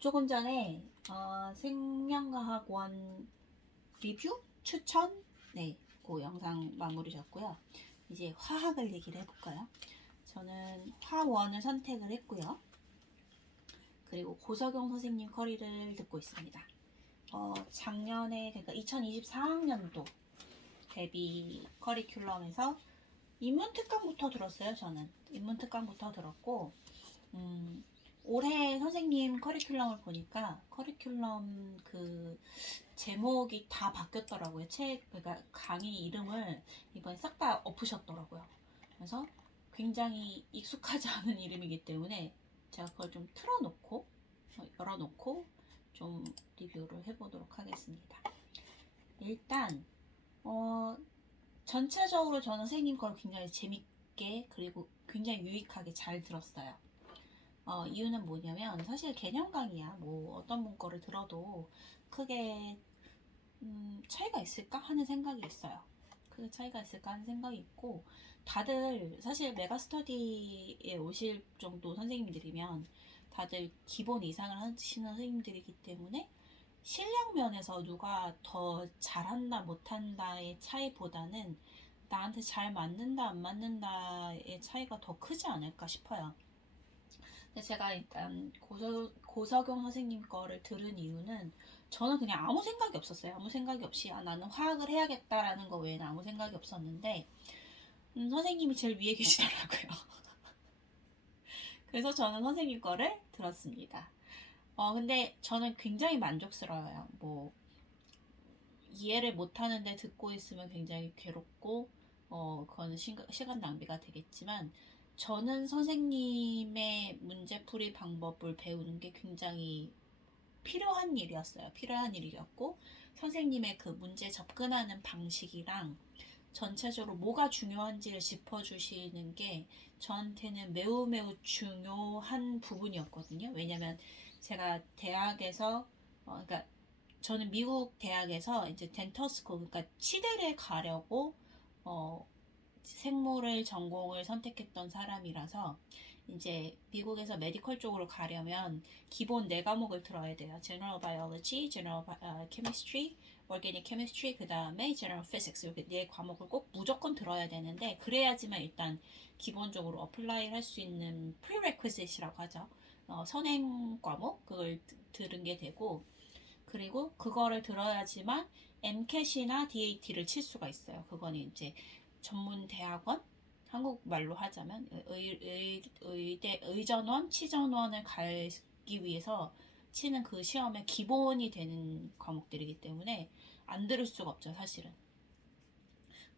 조금 전에 생명과학원 리뷰 추천 그 영상 마무리졌고요. 이제 화학을 얘기를 해볼까요? 저는 화원을 선택을 했고요. 그리고 고석영 선생님 커리를 듣고 있습니다. 작년에 그러니까 2024학년도 데뷔 커리큘럼에서 인문 특강부터 들었어요. 저는 인문 특강부터 들었고 올해 선생님 커리큘럼을 보니까 커리큘럼 그 제목이 다 바뀌었더라고요. 그러니까 강의 이름을 이번에 싹 다 엎으셨더라고요. 그래서 굉장히 익숙하지 않은 이름이기 때문에 제가 그걸 좀 틀어놓고 열어놓고 좀 리뷰를 해보도록 하겠습니다. 일단 전체적으로 저는 선생님 걸 굉장히 재밌게 그리고 굉장히 유익하게 잘 들었어요. 이유는 뭐냐면 사실 개념 강의야 뭐 어떤 분 거를 들어도 크게 차이가 있을까 하는 생각이 있어요. 크게 차이가 있을까 하는 생각이 있고 다들 사실 메가스터디에 오실 정도 선생님들이면 다들 기본 이상을 하시는 선생님들이기 때문에 실력 면에서 누가 더 잘한다 못한다의 차이보다는 나한테 잘 맞는다 안 맞는다의 차이가 더 크지 않을까 싶어요. 근데 제가 일단 고석용 선생님 거를 들은 이유는 저는 그냥 아무 생각이 없었어요. 아무 생각이 없이 나는 화학을 해야겠다라는 거 외에는 아무 생각이 없었는데 선생님이 제일 위에 계시더라고요. 그래서 저는 선생님 거를 들었습니다. 근데 저는 굉장히 만족스러워요. 뭐 이해를 못하는데 듣고 있으면 굉장히 괴롭고 그거는 시간 낭비가 되겠지만 저는 선생님의 문제풀이 방법을 배우는 게 굉장히 필요한 일이었어요. 필요한 일이었고 선생님의 그 문제 접근하는 방식이랑 전체적으로 뭐가 중요한지를 짚어주시는 게 저한테는 매우 매우 중요한 부분이었거든요. 왜냐면 제가 대학에서 그러니까 저는 미국 대학에서 이제 덴터스쿨 그러니까 치대를 가려고 생물을 전공을 선택했던 사람이라서 이제 미국에서 메디컬 쪽으로 가려면 기본 4과목을 들어야 돼요. General Biology, General Chemistry, Organic Chemistry, 그 다음에 General Physics 이렇게 4과목을 꼭 무조건 들어야 되는데 그래야지만 일단 기본적으로 어플라이 할 수 있는 prerequisite이라고 하죠. 선행 과목 그걸 들은 게 되고 그리고 그거를 들어야지만 MCAT이나 DAT를 칠 수가 있어요. 그거는 이제 전문 대학원 한국말로 하자면 의전원, 치전원을 가기 위해서 치는 그 시험의 기본이 되는 과목들이기 때문에 안 들을 수가 없죠, 사실은.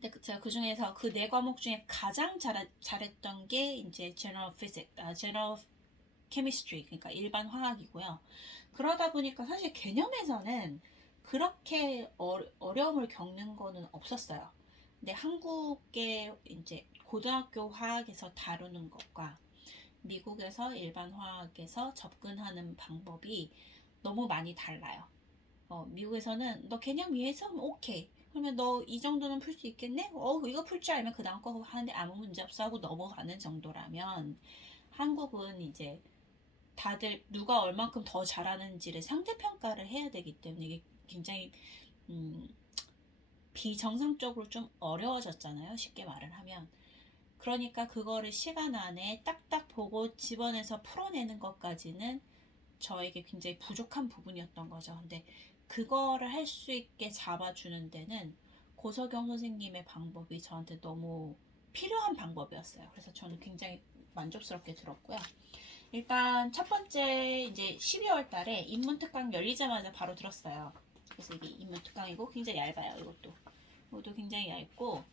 근데 제가 그 중에서 그 4과목 중에 가장 잘했던 게 이제 General Physics, General Chemistry, 그러니까 일반 화학이고요. 그러다 보니까 사실 개념에서는 그렇게 어려움을 겪는 거는 없었어요. 근데 한국의 이제 고등학교 화학에서 다루는 것과 미국에서 일반 화학에서 접근하는 방법이 너무 많이 달라요. 미국에서는 너 개념 이해해서 오케이. 그러면 너 이 정도는 풀 수 있겠네? 이거 풀 줄 알면 그 다음 거 하는데 아무 문제 없어 하고 넘어가는 정도라면 한국은 이제 다들 누가 얼만큼 더 잘하는지를 상대평가를 해야 되기 때문에 이게 굉장히 비정상적으로 좀 어려워졌잖아요. 쉽게 말을 하면. 그러니까 그거를 시간 안에 딱딱 보고 집어내서 풀어내는 것까지는 저에게 굉장히 부족한 부분이었던 거죠. 근데 그거를 할 수 있게 잡아주는 데는 고석영 선생님의 방법이 저한테 너무 필요한 방법이었어요. 그래서 저는 굉장히 만족스럽게 들었고요. 일단 첫 번째 이제 12월 달에 인문특강 열리자마자 바로 들었어요. 그래서 이게 인문특강이고 굉장히 얇아요. 이것도 굉장히 얇고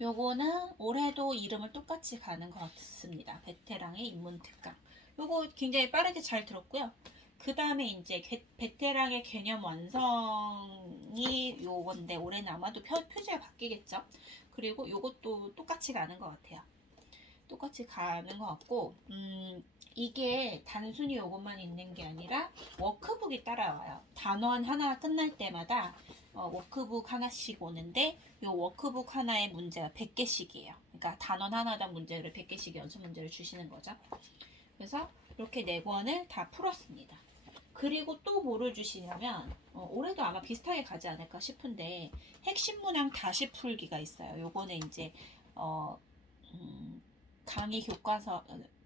요거는 올해도 이름을 똑같이 가는 것 같습니다. 베테랑의 인문특강. 요거 굉장히 빠르게 잘 들었고요. 그 다음에 이제 베테랑의 개념 완성이 요건데 올해는 아마도 표지가 바뀌겠죠. 그리고 요것도 똑같이 가는 것 같아요. 똑같이 가는 것 같고 이게 단순히 요것만 있는 게 아니라 워크북이 따라와요. 단원 하나 끝날 때마다 워크북 하나씩 오는데 이 워크북 하나의 문제가 100개씩이에요. 그러니까 단원 하나당 문제를 100개씩 연습 문제를 주시는 거죠. 그래서 이렇게 4권을 다 풀었습니다. 그리고 또 뭐를 주시냐면 올해도 아마 비슷하게 가지 않을까 싶은데 핵심 문항 다시 풀기가 있어요. 요거는 이제 어, 강의 교과서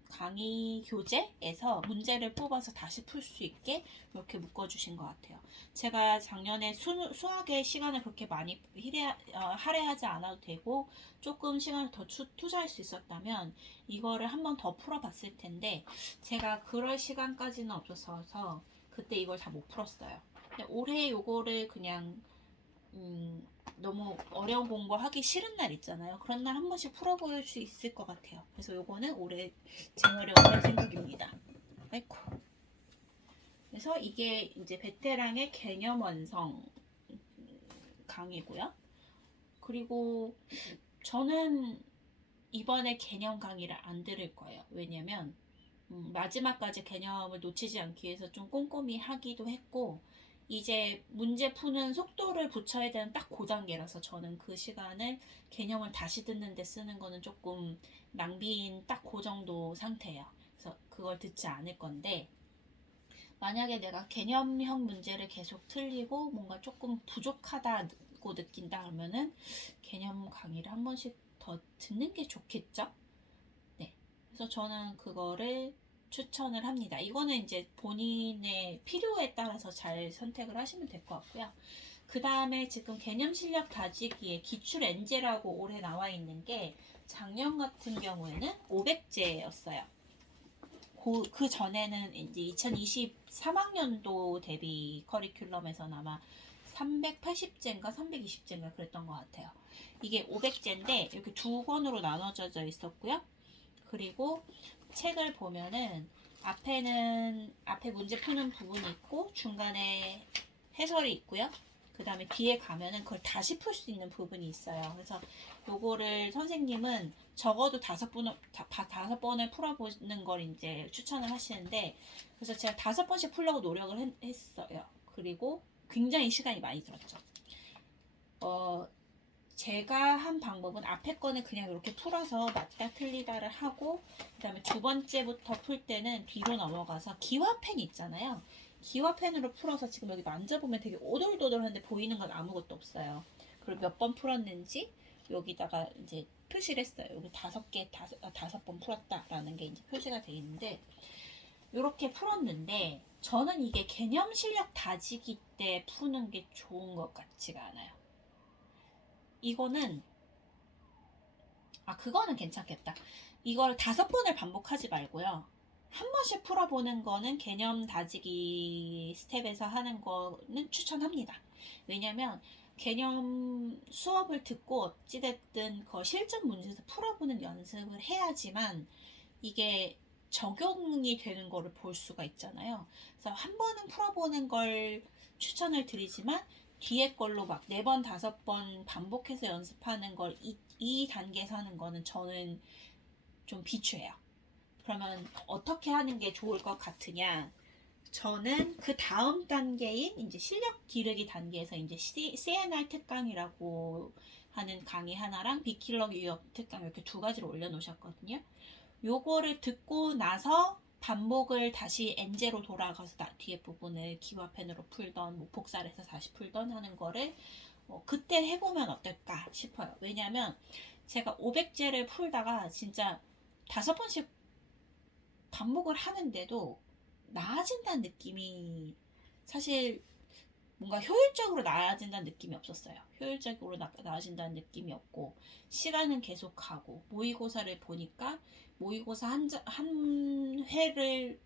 강의 교재에서 문제를 뽑아서 다시 풀 수 있게 이렇게 묶어주신 것 같아요. 제가 작년에 수학의 시간을 그렇게 많이 할애하지 않아도 되고 조금 시간을 더 투자할 수 있었다면 이거를 한 번 더 풀어봤을 텐데 제가 그럴 시간까지는 없어서 그때 이걸 다 못 풀었어요. 근데 올해 요거를 그냥 너무 어려운 공부 하기 싫은 날 있잖아요. 그런 날 한 번씩 풀어볼 수 있을 것 같아요. 그래서 요거는 올해 재활용 할 생각입니다. 아이고. 그래서 이게 이제 베테랑의 개념 완성 강의고요. 그리고 저는 이번에 개념 강의를 안 들을 거예요. 왜냐면 마지막까지 개념을 놓치지 않기 위해서 좀 꼼꼼히 하기도 했고 이제 문제 푸는 속도를 붙여야 되는 딱 그 단계라서 저는 그 시간을 개념을 다시 듣는데 쓰는 거는 조금 낭비인 딱 그 정도 상태예요. 그래서 그걸 듣지 않을 건데 만약에 내가 개념형 문제를 계속 틀리고 뭔가 조금 부족하다고 느낀다 하면은 개념 강의를 한 번씩 더 듣는 게 좋겠죠? 네. 그래서 저는 그거를 추천을 합니다. 이거는 이제 본인의 필요에 따라서 잘 선택을 하시면 될 것 같고요. 그 다음에 지금 개념 실력 다지기에 기출 엔제라고 올해 나와 있는 게 작년 같은 경우에는 500제였어요. 그 전에는 이제 2023학년도 대비 커리큘럼에서는 아마 380제인가 320제인가 그랬던 것 같아요. 이게 500제인데 이렇게 2권으로 나눠져 있었고요. 그리고 책을 보면은 앞에 문제 푸는 부분이 있고 중간에 해설이 있고요. 그 다음에 뒤에 가면은 그걸 다시 풀 수 있는 부분이 있어요. 그래서 요거를 선생님은 적어도 5번을 풀어보는 걸 이제 추천을 하시는데 그래서 제가 5번씩 풀려고 노력을 했어요. 그리고 굉장히 시간이 많이 들었죠. 제가 한 방법은 앞에 거는 그냥 이렇게 풀어서 맞다 틀리다를 하고 그 다음에 두 번째부터 풀 때는 뒤로 넘어가서 기화펜 있잖아요. 기화펜으로 풀어서 지금 여기 만져보면 되게 오돌도돌한데 보이는 건 아무것도 없어요. 그리고 몇 번 풀었는지 여기다가 이제 표시를 했어요. 여기 5번 풀었다라는 게 이제 표시가 되어 있는데 이렇게 풀었는데 저는 이게 개념 실력 다지기 때 푸는 게 좋은 것 같지가 않아요. 이거는 그거는 괜찮겠다. 이걸 5번을 반복하지 말고요. 한 번씩 풀어보는 거는 개념 다지기 스텝에서 하는 거는 추천합니다. 왜냐면 개념 수업을 듣고 어찌됐든 그 실전 문제에서 풀어보는 연습을 해야지만 이게 적용이 되는 거를 볼 수가 있잖아요. 그래서 한 번은 풀어보는 걸 추천을 드리지만 뒤에 걸로 막 4번, 5번 반복해서 연습하는 걸 이 단계에서 하는 거는 저는 좀 비추해요. 그러면 어떻게 하는 게 좋을 것 같으냐? 저는 그 다음 단계인 이제 실력 기르기 단계에서 이제 CNR 특강이라고 하는 강의 하나랑 빅킬러 유형 특강 이렇게 2가지를 올려놓으셨거든요. 요거를 듣고 나서 반복을 다시 엔제로 돌아가서 뒤에 부분을 기화펜으로 풀던 뭐 복사를 해서 다시 풀던 하는 거를 그때 해보면 어떨까 싶어요. 왜냐면 제가 500제를 풀다가 진짜 5번씩 반복을 하는데도 나아진다는 느낌이 사실 뭔가 효율적으로 나아진다는 느낌이 없었어요. 효율적으로 나아진다는 느낌이 없고 시간은 계속 가고 모의고사를 보니까 모의고사 한 회를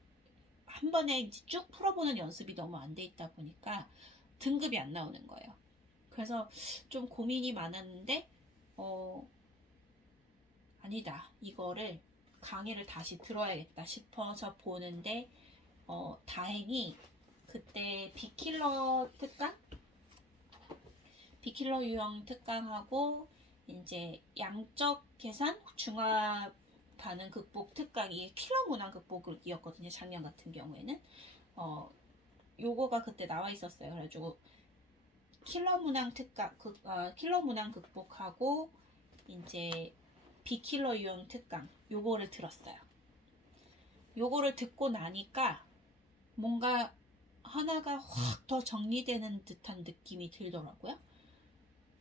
한 번에 쭉 풀어보는 연습이 너무 안 돼 있다 보니까 등급이 안 나오는 거예요. 그래서 좀 고민이 많았는데 아니다. 이거를 강의를 다시 들어야겠다 싶어서 보는데 다행히 그때 비킬러 유형 특강하고 이제 양적 계산 중화 반응 극복 특강이 킬러 문항 극복이었거든요. 작년 같은 경우에는 요거가 그때 나와 있었어요. 그래가지고 킬러 문항 극복하고 이제 비킬러 유형 특강 요거를 들었어요. 요거를 듣고 나니까 뭔가 하나가 확 더 정리되는 듯한 느낌이 들더라고요.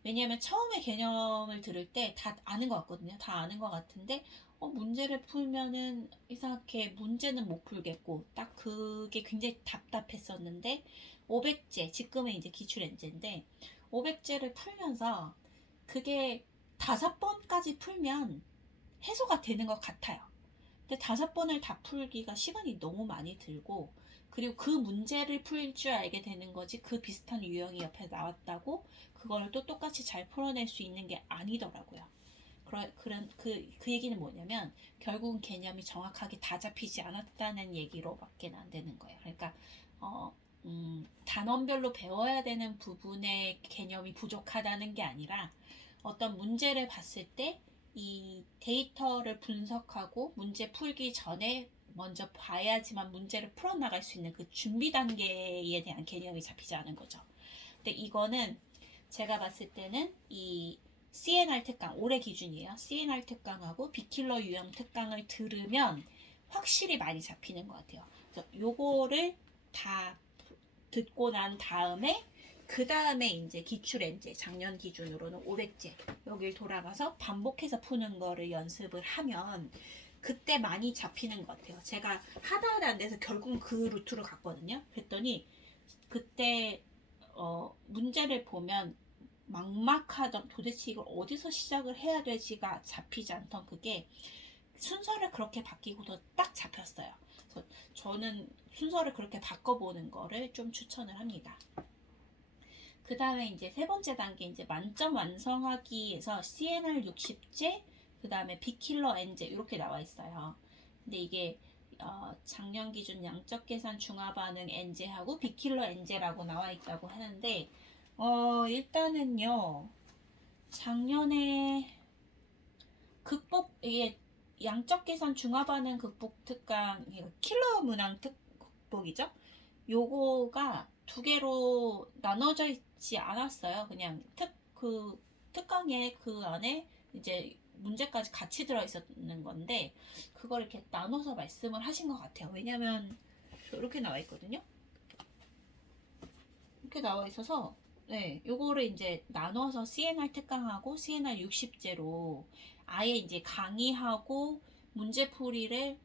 왜냐하면 처음에 개념을 들을 때 다 아는 것 같거든요. 다 아는 것 같은데 문제를 풀면은 이상하게 문제는 못 풀겠고 딱 그게 굉장히 답답했었는데 500제, 지금은 이제 기출엔제인데 500제를 풀면서 그게 5번까지 풀면 해소가 되는 것 같아요. 근데 5번을 다 풀기가 시간이 너무 많이 들고 그리고 그 문제를 풀 줄 알게 되는 거지 그 비슷한 유형이 옆에 나왔다고 그걸 또 똑같이 잘 풀어낼 수 있는 게 아니더라고요. 그 얘기는 뭐냐면 결국은 개념이 정확하게 다 잡히지 않았다는 얘기로밖에 안 되는 거예요. 그러니까 단원별로 배워야 되는 부분의 개념이 부족하다는 게 아니라 어떤 문제를 봤을 때 이 데이터를 분석하고 문제 풀기 전에 먼저 봐야지만 문제를 풀어나갈 수 있는 그 준비 단계에 대한 개념이 잡히지 않은 거죠. 근데 이거는 제가 봤을 때는 이 CNR 특강, 올해 기준이에요. CNR 특강하고 빅킬러 유형 특강을 들으면 확실히 많이 잡히는 것 같아요. 그래서 요거를 다 듣고 난 다음에 그 다음에 이제 기출엔제 작년 기준으로는 500제 여길 돌아가서 반복해서 푸는 거를 연습을 하면 그때 많이 잡히는 것 같아요. 제가 하다 안 돼서 결국은 그 루트로 갔거든요. 그랬더니 그때 문제를 보면 막막하던 도대체 이걸 어디서 시작을 해야 될지가 잡히지 않던 그게 순서를 그렇게 바뀌고도 딱 잡혔어요. 그래서 저는 순서를 그렇게 바꿔보는 거를 좀 추천을 합니다. 그 다음에 이제 세 번째 단계 이제 만점 완성하기에서 CNR 60제, 그 다음에 빅킬러 엔제 이렇게 나와 있어요. 근데 이게 작년 기준 양적 계산 중화 반응 엔제하고 빅킬러 엔제라고 나와 있다고 하는데 일단은요 작년에 이게 양적 계산 중화 반응 극복 특강 킬러 문항 극복이죠. 요거가 두 개로 나눠져 있지 않았어요. 그냥 특강에 그 안에 이제 문제까지 같이 들어있었는 건데 그걸 이렇게 나눠서 말씀을 하신 것 같아요. 왜냐면 이렇게 나와 있거든요. 이렇게 나와 있어서 네, 요거를 이제 나눠서 CNR 특강하고 CNR 60제로 아예 이제 강의하고 문제풀이를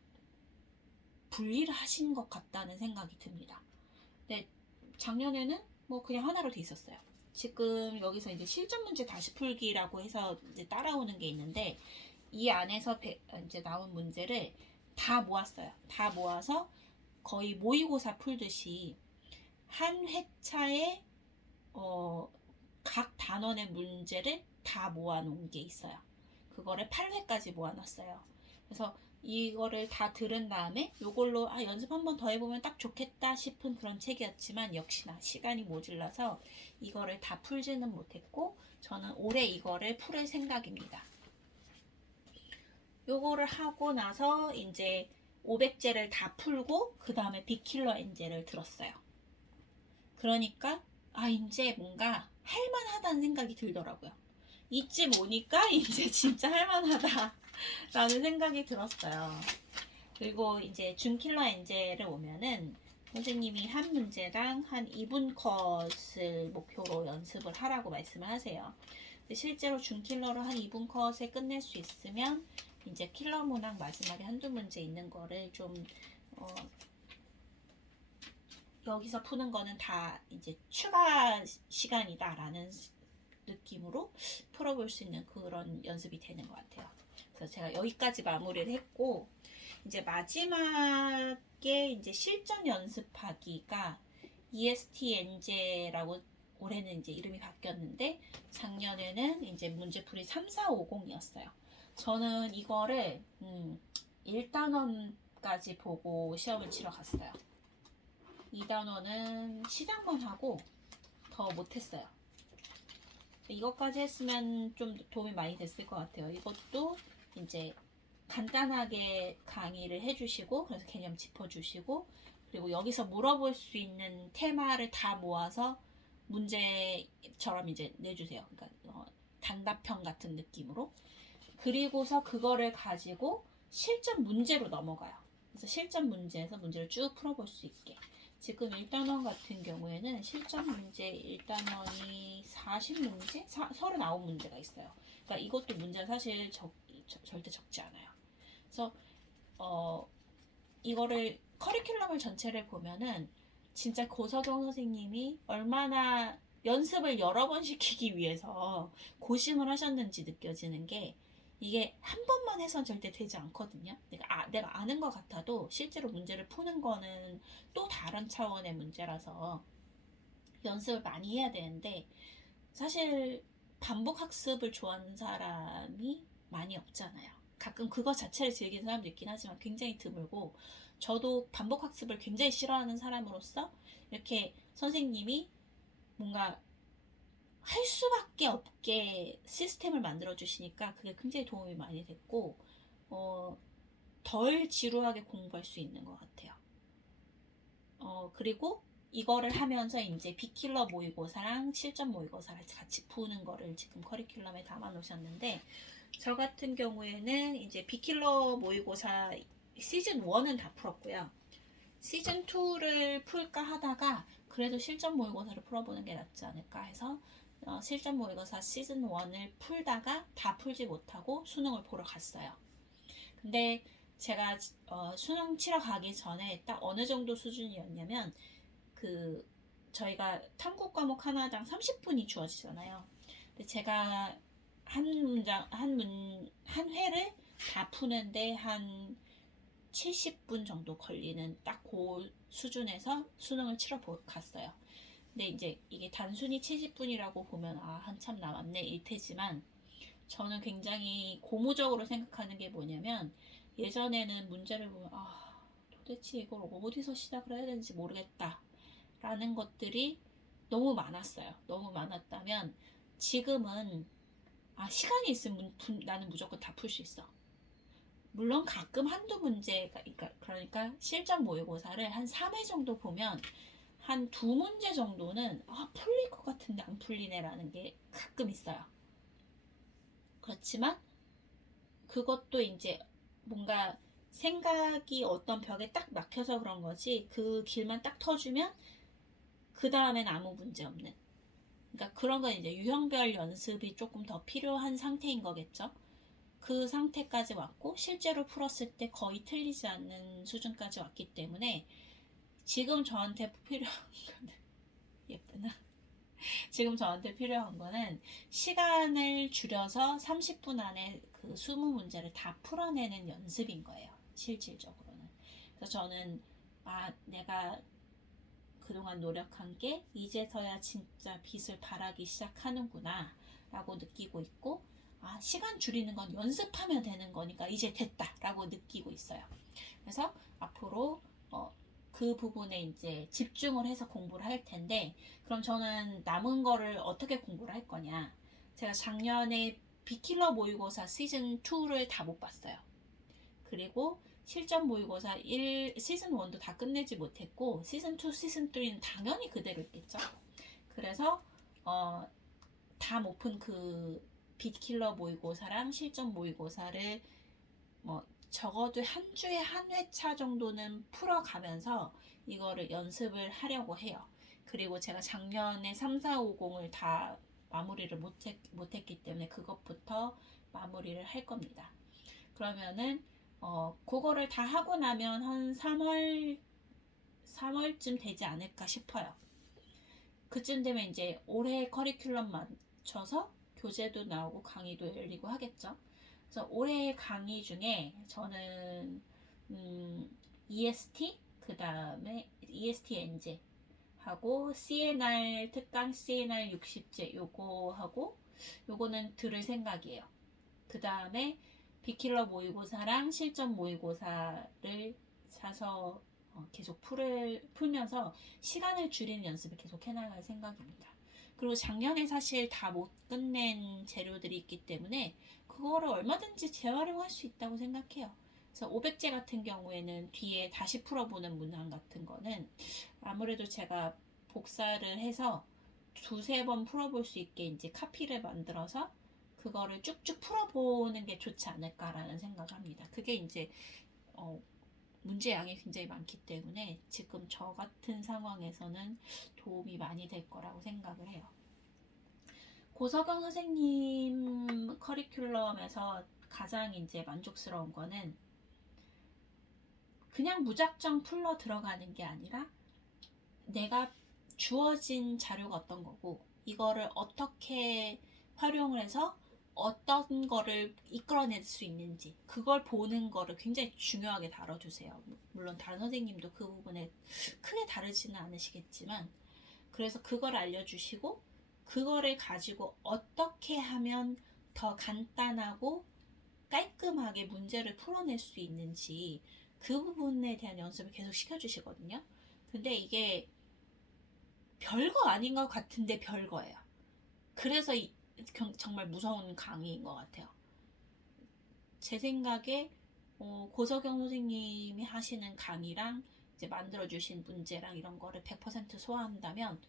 분리를 하신 것 같다는 생각이 듭니다. 네, 작년에는 뭐 그냥 하나로 돼 있었어요. 지금 여기서 이제 실전 문제 다시 풀기라고 해서 이제 따라오는 게 있는데 이 안에서 이제 나온 문제를 다 모았어요. 다 모아서 거의 모의고사 풀듯이 한 회차에 각 단원의 문제를 다 모아놓은 게 있어요. 그거를 8회까지 모아놨어요. 그래서 이거를 다 들은 다음에 이걸로 연습 한 번 더 해보면 딱 좋겠다 싶은 그런 책이었지만 역시나 시간이 모질라서 이거를 다 풀지는 못했고 저는 올해 이거를 풀을 생각입니다. 요거를 하고 나서 이제 500제를 다 풀고 그 다음에 빅킬러 엔제를 들었어요. 그러니까 이제 뭔가 할만하다는 생각이 들더라고요. 이쯤 오니까 이제 진짜 할만하다 라는 생각이 들었어요. 그리고 이제 준킬러 엔제를 오면은 선생님이 한 문제당 한 2분 컷을 목표로 연습을 하라고 말씀을 하세요. 근데 실제로 준킬러로 한 2분 컷에 끝낼 수 있으면 이제 킬러 문항 마지막에 한두 문제 있는 거를 좀 여기서 푸는 거는 다 이제 추가 시간이다라는 느낌으로 풀어볼 수 있는 그런 연습이 되는 것 같아요. 그래서 제가 여기까지 마무리를 했고 이제 마지막에 이제 실전 연습하기가 ESTN제라고 올해는 이제 이름이 바뀌었는데 작년에는 이제 문제풀이 3450이었어요. 저는 이거를 1단원까지 보고 시험을 치러 갔어요. 2단원은 시작만 하고 더 못했어요. 이것까지 했으면 좀 도움이 많이 됐을 것 같아요. 이것도 이제 간단하게 강의를 해주시고 그래서 개념 짚어주시고 그리고 여기서 물어볼 수 있는 테마를 다 모아서 문제처럼 이제 내주세요. 그러니까 단답형 같은 느낌으로. 그리고서 그거를 가지고 실전 문제로 넘어가요. 그래서 실전 문제에서 문제를 쭉 풀어볼 수 있게. 지금 1단원 같은 경우에는 실전 문제 1단원이 40문제? 39문제가 있어요. 그러니까 이것도 문제가 사실 절대 적지 않아요. 그래서 이거를 커리큘럼을 전체를 보면은 진짜 고석영 선생님이 얼마나 연습을 여러 번 시키기 위해서 고심을 하셨는지 느껴지는 게, 이게 한 번만 해선 절대 되지 않거든요. 내가 아는 것 같아도 실제로 문제를 푸는 거는 또 다른 차원의 문제라서 연습을 많이 해야 되는데, 사실 반복 학습을 좋아하는 사람이 많이 없잖아요. 가끔 그거 자체를 즐기는 사람도 있긴 하지만 굉장히 드물고, 저도 반복 학습을 굉장히 싫어하는 사람으로서 이렇게 선생님이 뭔가 할 수밖에 없게 시스템을 만들어 주시니까 그게 굉장히 도움이 많이 됐고, 덜 지루하게 공부할 수 있는 것 같아요. 그리고 이거를 하면서 이제 비킬러 모의고사랑 실전 모의고사를 같이 푸는 거를 지금 커리큘럼에 담아 놓으셨는데, 저 같은 경우에는 이제 비킬러 모의고사 시즌 1은 다 풀었고요. 시즌 2를 풀까 하다가 그래도 실전 모의고사를 풀어보는 게 낫지 않을까 해서 실전 모의고사 시즌 1을 풀다가 다 풀지 못하고 수능을 보러 갔어요. 근데 제가 수능 치러 가기 전에 딱 어느 정도 수준이었냐면, 저희가 탐구 과목 하나당 30분이 주어지잖아요. 근데 제가 한 회를 다 푸는데 한 70분 정도 걸리는 딱 그 수준에서 수능을 치러 갔어요. 근데 이제 이게 단순히 70분이라고 보면 한참 남았네 일 테지만, 저는 굉장히 고무적으로 생각하는 게 뭐냐면, 예전에는 문제를 보면 도대체 이걸 어디서 시작을 해야 되는지 모르겠다 라는 것들이 너무 많았어요. 너무 많았다면 지금은 시간이 있으면 나는 무조건 다 풀 수 있어. 물론 가끔 한두 문제가, 그러니까 실전 모의고사를 한 3회 정도 보면 한 2문제 정도는 풀릴 것 같은데 안 풀리네 라는 게 가끔 있어요. 그렇지만 그것도 이제 뭔가 생각이 어떤 벽에 딱 막혀서 그런 거지, 그 길만 딱 터주면 그 다음엔 아무 문제 없는, 그러니까 그런 건 이제 유형별 연습이 조금 더 필요한 상태인 거겠죠. 그 상태까지 왔고 실제로 풀었을 때 거의 틀리지 않는 수준까지 왔기 때문에 지금 저한테 필요한 거는 예쁘나? 지금 저한테 필요한 거는 시간을 줄여서 30분 안에 그 20문제를 다 풀어내는 연습인 거예요. 실질적으로는. 그래서 저는 내가 그동안 노력한 게 이제서야 진짜 빛을 발하기 시작하는구나 라고 느끼고 있고, 시간 줄이는 건 연습하면 되는 거니까 이제 됐다 라고 느끼고 있어요. 그래서 앞으로 그 부분에 이제 집중을 해서 공부를 할 텐데, 그럼 저는 남은 거를 어떻게 공부를 할 거냐. 제가 작년에 비킬러 모의고사 시즌 2를 다 못 봤어요. 그리고 실전 모의고사 시즌 1도 다 끝내지 못했고, 시즌 2, 시즌 3는 당연히 그대로 있겠죠. 그래서 다 못 푼 그 비킬러 모의고사랑 실전 모의고사를 적어도 한 주에 한 회차 정도는 풀어가면서 이거를 연습을 하려고 해요. 그리고 제가 작년에 3, 4, 50을 다 마무리를 못했기 때문에 그것부터 마무리를 할 겁니다. 그러면은 그거를 다 하고 나면 한 3월쯤 되지 않을까 싶어요. 그쯤 되면 이제 올해 커리큘럼 맞춰서 교재도 나오고 강의도 열리고 하겠죠. 그래서 올해 강의 중에 저는 EST, 그 다음에 EST 엔제 하고 CNR 특강 CNR 60제 요거 하고, 요거는 들을 생각이에요. 그 다음에 비킬러 모의고사랑 실전 모의고사를 사서 계속 풀면서 시간을 줄이는 연습을 계속 해나갈 생각입니다. 그리고 작년에 사실 다 못 끝낸 재료들이 있기 때문에 그거를 얼마든지 재활용할 수 있다고 생각해요. 그래서 500제 같은 경우에는 뒤에 다시 풀어보는 문항 같은 거는 아무래도 제가 복사를 해서 두세 번 풀어볼 수 있게 이제 카피를 만들어서 그거를 쭉쭉 풀어보는 게 좋지 않을까라는 생각을 합니다. 그게 이제 문제량이 굉장히 많기 때문에 지금 저 같은 상황에서는 도움이 많이 될 거라고 생각을 해요. 고석영 선생님 커리큘럼에서 가장 이제 만족스러운 거는 그냥 무작정 풀러 들어가는 게 아니라 내가 주어진 자료가 어떤 거고 이거를 어떻게 활용을 해서 어떤 거를 이끌어낼 수 있는지 그걸 보는 거를 굉장히 중요하게 다뤄주세요. 물론 다른 선생님도 그 부분에 크게 다르지는 않으시겠지만 그래서 그걸 알려주시고 그거를 가지고 어떻게 하면 더 간단하고 깔끔하게 문제를 풀어낼 수 있는지 그 부분에 대한 연습을 계속 시켜주시거든요. 근데 이게 별거 아닌 것 같은데 별거예요. 그래서 정말 무서운 강의인 것 같아요. 제 생각에 고석영 선생님이 하시는 강의랑 이제 만들어주신 문제랑 이런 거를 100% 소화한다면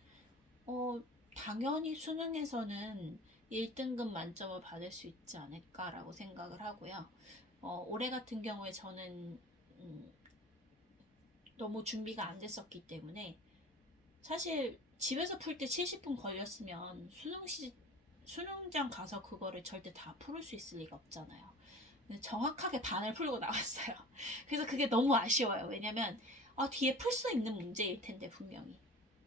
당연히 수능에서는 1등급 만점을 받을 수 있지 않을까라고 생각을 하고요. 올해 같은 경우에 저는 너무 준비가 안 됐었기 때문에 사실 집에서 풀 때 70분 걸렸으면 수능장 가서 그거를 절대 다 풀을 수 있을 리가 없잖아요. 정확하게 반을 풀고 나왔어요. 그래서 그게 너무 아쉬워요. 왜냐면 뒤에 풀 수 있는 문제일 텐데 분명히.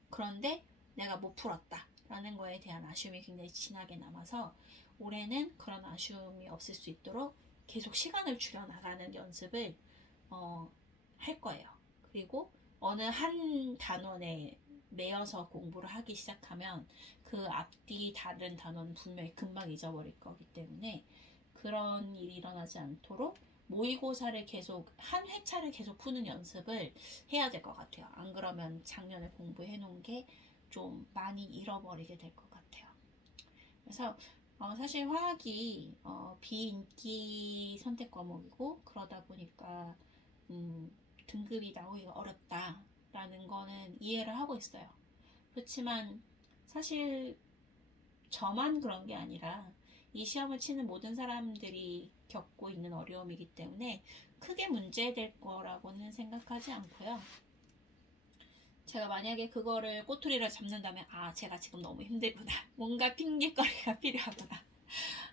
그런데 내가 못 풀었다 라는 거에 대한 아쉬움이 굉장히 진하게 남아서 올해는 그런 아쉬움이 없을 수 있도록 계속 시간을 줄여나가는 연습을 할 거예요. 그리고 어느 한 단원에 매여서 공부를 하기 시작하면 그 앞뒤 다른 단원은 분명히 금방 잊어버릴 거기 때문에 그런 일이 일어나지 않도록 모의고사를 계속 한 회차를 계속 푸는 연습을 해야 될 것 같아요. 안 그러면 작년에 공부해 놓은 게 좀 많이 잃어버리게 될 것 같아요. 그래서 사실 화학이 비인기 선택 과목이고 그러다 보니까 등급이 나오기가 어렵다라는 거는 이해를 하고 있어요. 그렇지만 사실 저만 그런 게 아니라 이 시험을 치는 모든 사람들이 겪고 있는 어려움이기 때문에 크게 문제될 거라고는 생각하지 않고요. 제가 만약에 그거를 꼬투리를 잡는다면 제가 지금 너무 힘들구나. 뭔가 핑계거리가 필요하구나.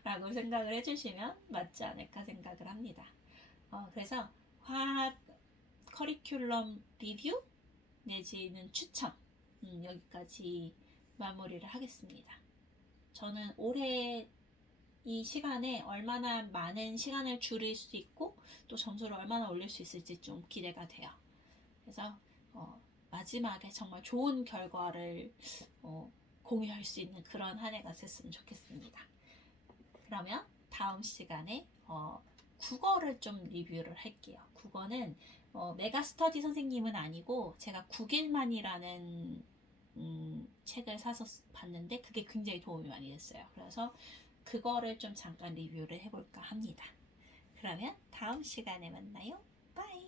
라고 생각을 해주시면 맞지 않을까 생각을 합니다. 그래서 화학 커리큘럼 리뷰 내지는 추천 여기까지 마무리를 하겠습니다. 저는 올해 이 시간에 얼마나 많은 시간을 줄일 수 있고 또 점수를 얼마나 올릴 수 있을지 좀 기대가 돼요. 그래서 마지막에 정말 좋은 결과를 공유할 수 있는 그런 한 해가 됐으면 좋겠습니다. 그러면 다음 시간에 국어를 좀 리뷰를 할게요. 국어는 메가스터디 선생님은 아니고 제가 9일만이라는 책을 사서 봤는데 그게 굉장히 도움이 많이 됐어요. 그래서 그거를 좀 잠깐 리뷰를 해볼까 합니다. 그러면 다음 시간에 만나요. 빠이.